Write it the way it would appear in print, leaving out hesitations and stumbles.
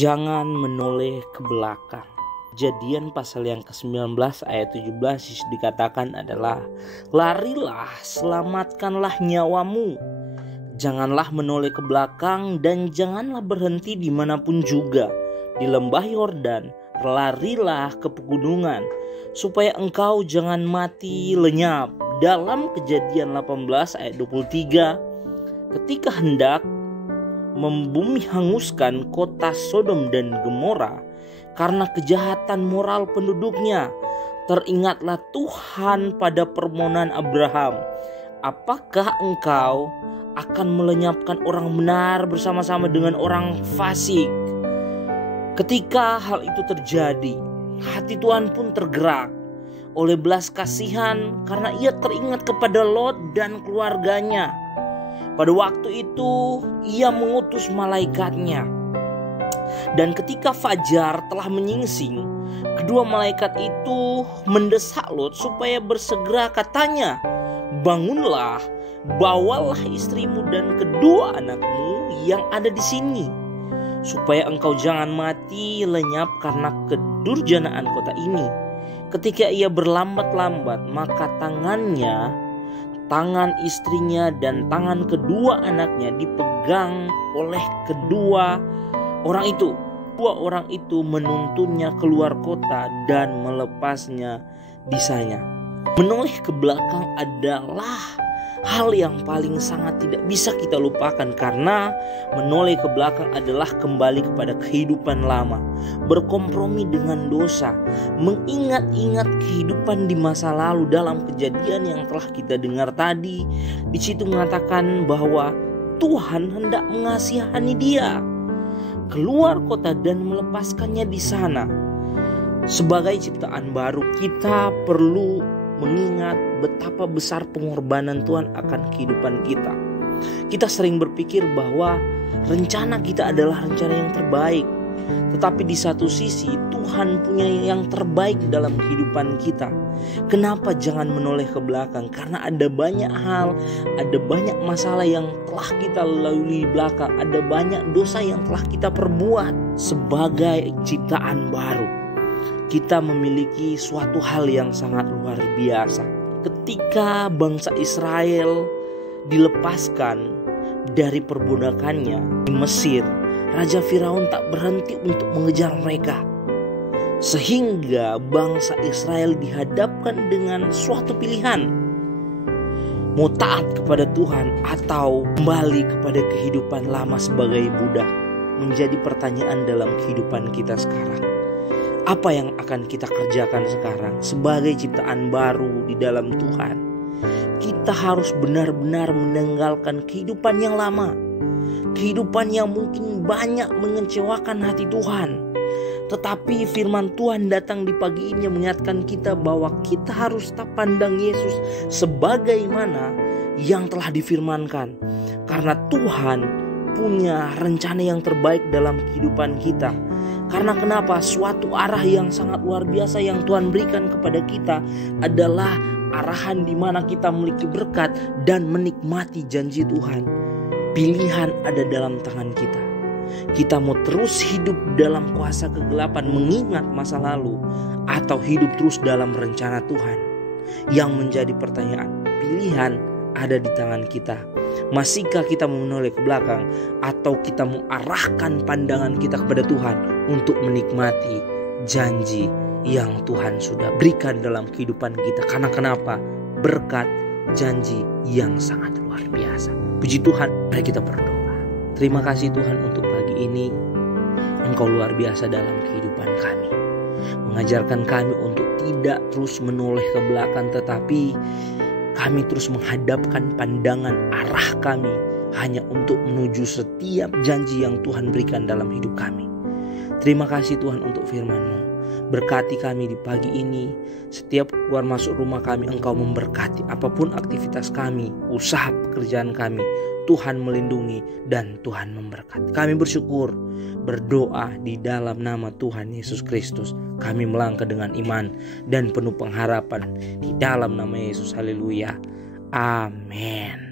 Jangan menoleh ke belakang. Kejadian pasal yang ke-19 ayat 17 dikatakan adalah, larilah, selamatkanlah nyawamu. Janganlah menoleh ke belakang dan janganlah berhenti dimanapun juga. Di lembah Yordan, larilah ke pegunungan, supaya engkau jangan mati lenyap. Dalam Kejadian 18 ayat 23, ketika hendak membumi hanguskan kota Sodom dan Gomora karena kejahatan moral penduduknya, teringatlah Tuhan pada permohonan Abraham, apakah engkau akan melenyapkan orang benar bersama-sama dengan orang fasik? Ketika hal itu terjadi, hati Tuhan pun tergerak oleh belas kasihan karena ia teringat kepada Lot dan keluarganya. Pada waktu itu ia mengutus malaikatnya. Dan ketika fajar telah menyingsing, kedua malaikat itu mendesak Lot supaya bersegera, katanya, bangunlah, bawalah istrimu dan kedua anakmu yang ada di sini, supaya engkau jangan mati lenyap karena kedurjanaan kota ini. Ketika ia berlambat-lambat, maka tangan istrinya dan tangan kedua anaknya dipegang oleh kedua orang itu. Dua orang itu menuntunnya keluar kota dan melepasnya di sana. Menoleh ke belakang adalah hal yang paling sangat tidak bisa kita lupakan, karena menoleh ke belakang adalah kembali kepada kehidupan lama, berkompromi dengan dosa, mengingat-ingat kehidupan di masa lalu. Dalam Kejadian yang telah kita dengar tadi, di situ mengatakan bahwa Tuhan hendak mengasihani dia, keluar kota dan melepaskannya di sana. Sebagai ciptaan baru, kita perlu mengingat betapa besar pengorbanan Tuhan akan kehidupan kita. Kita sering berpikir bahwa rencana kita adalah rencana yang terbaik, tetapi di satu sisi Tuhan punya yang terbaik dalam kehidupan kita. Kenapa jangan menoleh ke belakang? Karena ada banyak hal, ada banyak masalah yang telah kita lalui di belakang, ada banyak dosa yang telah kita perbuat. Sebagai ciptaan baru, kita memiliki suatu hal yang sangat luar biasa. Ketika bangsa Israel dilepaskan dari perbudakannya di Mesir, Raja Firaun tak berhenti untuk mengejar mereka, sehingga bangsa Israel dihadapkan dengan suatu pilihan, mau taat kepada Tuhan atau kembali kepada kehidupan lama sebagai budak. Menjadi pertanyaan dalam kehidupan kita sekarang. Apa yang akan kita kerjakan sekarang sebagai ciptaan baru di dalam Tuhan? Kita harus benar-benar meninggalkan kehidupan yang lama, kehidupan yang mungkin banyak mengecewakan hati Tuhan. Tetapi firman Tuhan datang di pagi ini mengingatkan kita bahwa kita harus tetap pandang Yesus sebagaimana yang telah difirmankan. Karena Tuhan punya rencana yang terbaik dalam kehidupan kita. Karena kenapa? Suatu arah yang sangat luar biasa yang Tuhan berikan kepada kita adalah arahan di mana kita memiliki berkat dan menikmati janji Tuhan. Pilihan ada dalam tangan kita. Kita mau terus hidup dalam kuasa kegelapan mengingat masa lalu, atau hidup terus dalam rencana Tuhan? Yang menjadi pertanyaan, pilihan ada di tangan kita. Masihkah kita mau menoleh ke belakang, atau kita mau arahkan pandangan kita kepada Tuhan untuk menikmati janji yang Tuhan sudah berikan dalam kehidupan kita? Karena kenapa? Berkat janji yang sangat luar biasa. Puji Tuhan, mari kita berdoa. Terima kasih Tuhan untuk pagi ini. Engkau luar biasa dalam kehidupan kami, mengajarkan kami untuk tidak terus menoleh ke belakang, tetapi kami terus menghadapkan pandangan arah kami hanya untuk menuju setiap janji yang Tuhan berikan dalam hidup kami. Terima kasih Tuhan untuk firman-Mu. Berkati kami di pagi ini. Setiap keluar masuk rumah kami Engkau memberkati. Apapun aktivitas kami, usaha pekerjaan kami, Tuhan melindungi dan Tuhan memberkati. Kami bersyukur, berdoa di dalam nama Tuhan Yesus Kristus. Kami melangkah dengan iman dan penuh pengharapan di dalam nama Yesus. Haleluya. Amin.